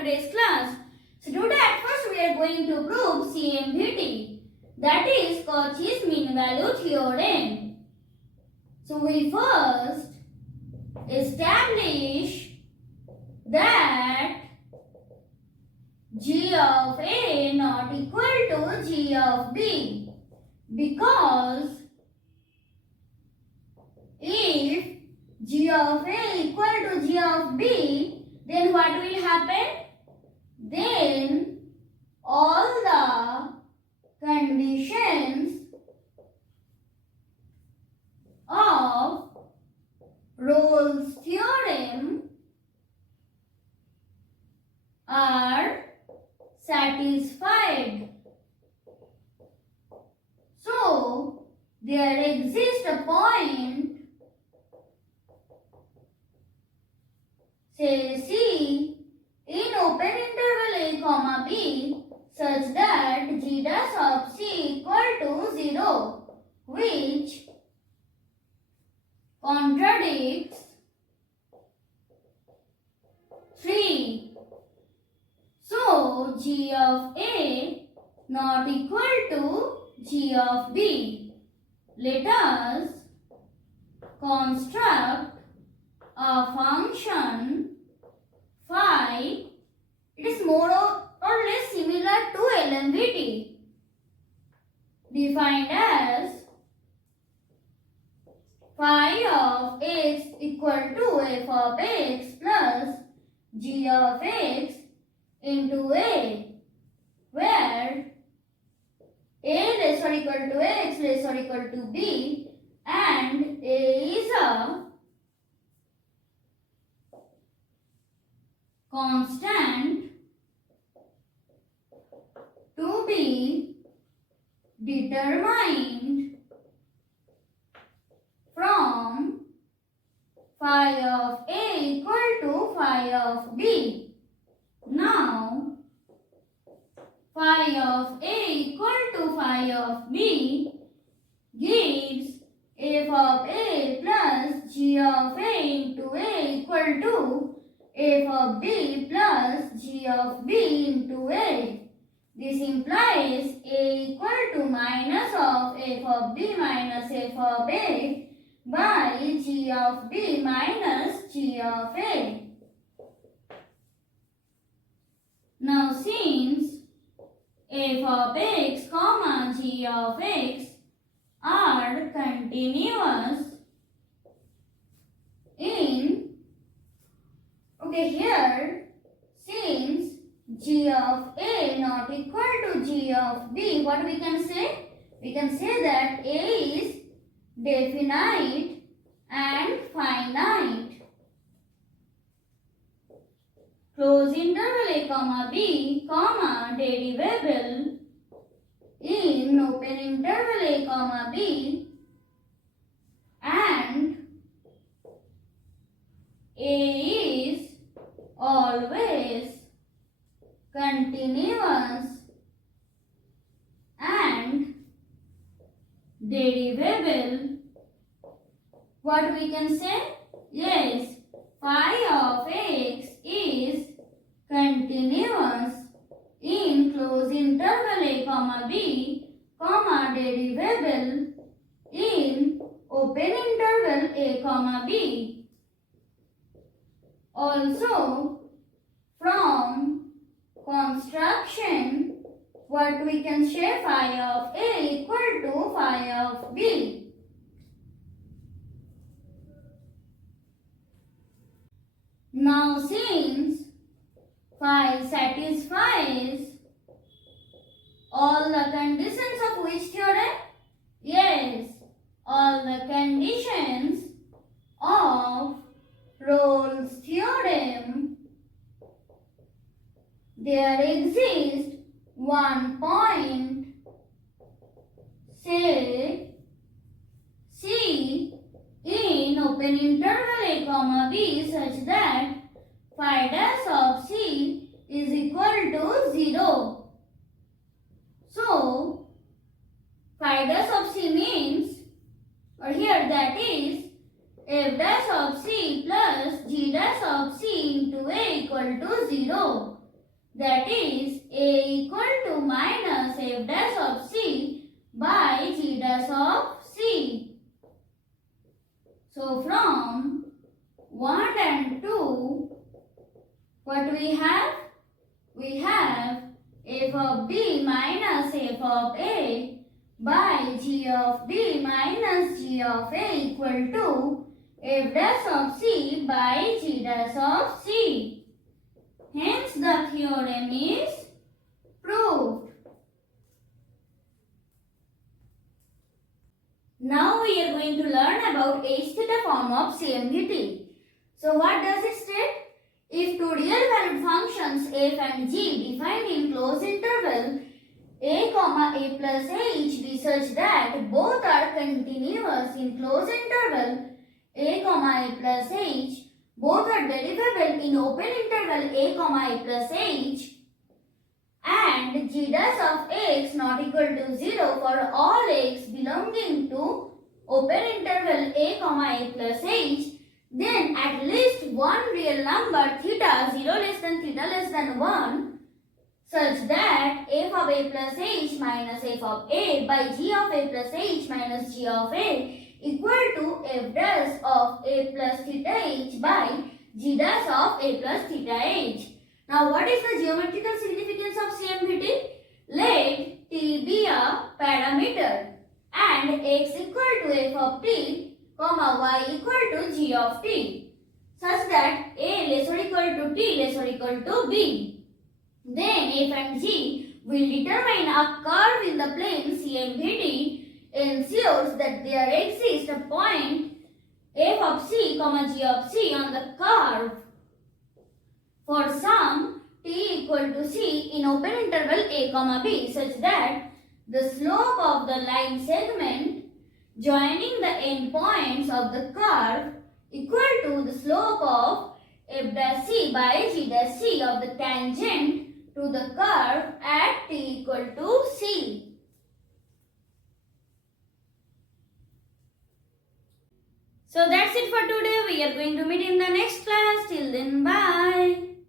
today's class. So today at first we are going to prove CMVT, that is Cauchy's mean value theorem. So we first establish that g of A not equal to g of B, because if g of A equal to g of B, then what will happen? Then all the conditions of Rolle's theorem are satisfied. So there exists a point, say C, in open interval a comma b, such that g dash of c equal to 0, which contradicts 3. So g of A not equal to g of B. Let us construct a function phi. It is more or less similar to LMVT, defined as phi of x equal to f of x plus g of x into A, where A less or equal to x less or equal to B, and A is a constant to be determined from phi of A equal to phi of B. Now, phi of A equal to phi of B gives f of A plus g of A into A equal to f of B plus g of B into A. This implies A equal to minus of f of B minus f of A by g of B minus g of A. Now since f of x comma g of x are continuous in, here since g of A not equal to g of B, what we can say? We can say that A is definite and finite. Close interval A comma B comma derivable in open interval A comma B, and A is always continuous and derivable. What we can say? Yes, phi of x is continuous in close interval A comma B comma derivable in open interval A comma B. Also, from construction, what we can say? Phi of A equal to phi of B. Now since phi satisfies all the conditions of which theorem? Yes, all the conditions of Rolle's theorem, there exists one point, say C, in open interval A comma B, such that phi dash of C is equal to 0. So phi dash of C means, or here that is f dash of c plus g dash of c into a equal to 0. that is A equal to minus f dash of c by g dash of c. So from 1 and 2, what we have? We have f of b minus f of a by g of b minus g of a equal to f dash of c by g dash of c. Hence the theorem is proved. Now we are going to learn about h theta form of CMVT. So what does it state? If two real valued functions f and g defined in closed interval a comma a plus h be such that both are continuous in closed interval a comma a plus h, both are derivable in open interval a comma a plus h, and g dash of x not equal to 0 for all x belonging to open interval a comma a plus h, then at least one real number theta 0 less than theta less than 1 such that f of a plus h minus f of a by g of a plus h minus g of a equal to f dash of a plus theta h by g dash of a plus theta h. Now what is the geometrical significance of CMVT? Let t be a parameter and x equal to f of t, comma y equal to g of t, such that a less or equal to t less or equal to b. Then f and g will determine a curve in the plane CMVT ensures that there exists a point f of c, comma g of c on the curve for some t equal to c in open interval a comma b such that the slope of the line segment joining the endpoints of the curve equal to the slope of f dash c by g dash c of the tangent to the curve at t equal to c. So that's it for today. We are going to meet in the next class. Till then, bye.